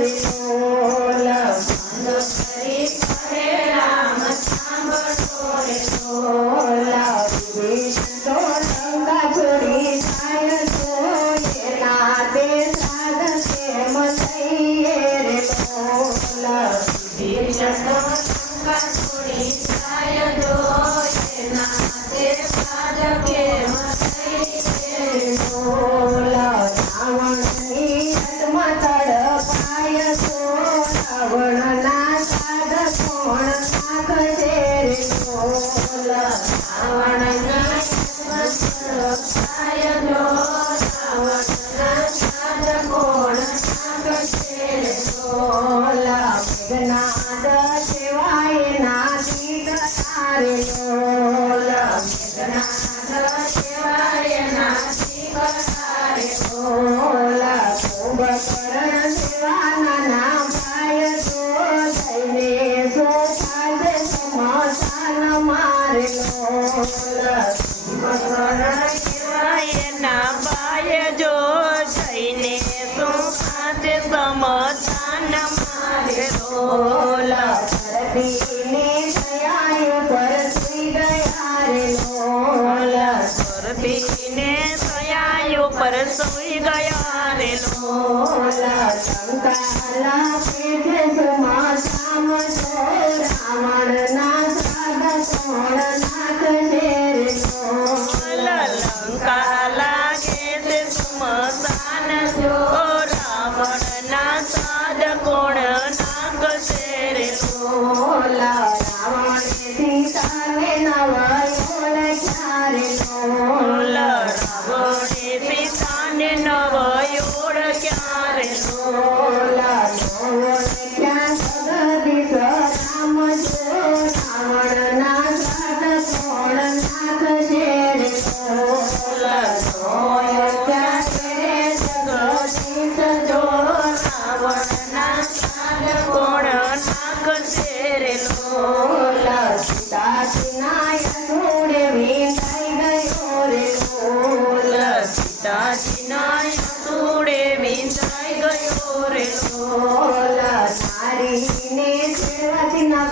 Yes. જો થઈને તું સાથે સમતાન મારે રોલા પરતીને પર સોઈ ગયા રે લોલા શંકાલા માતાજીના સૂળે વિંધાઈ ગયો રે લોલા તારીને સેવાથી ના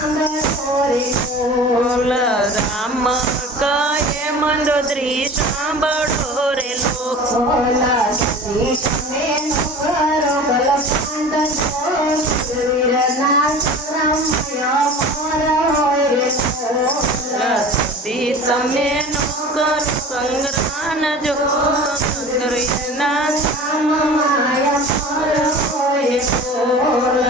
બોલ રામ કહે મંદોદરી સાંભળો રે લોકો તમે નો કરો સંગ્રહણ જો સંગ્રહ ના માયા પર હોય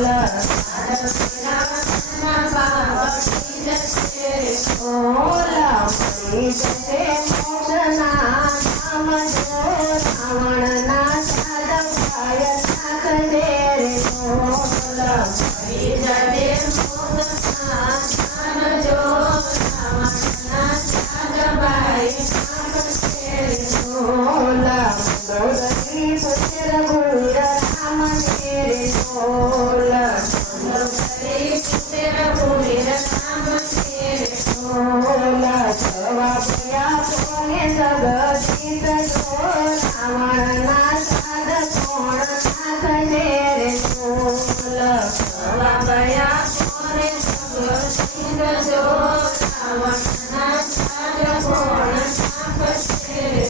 Amara, Amara, Amara.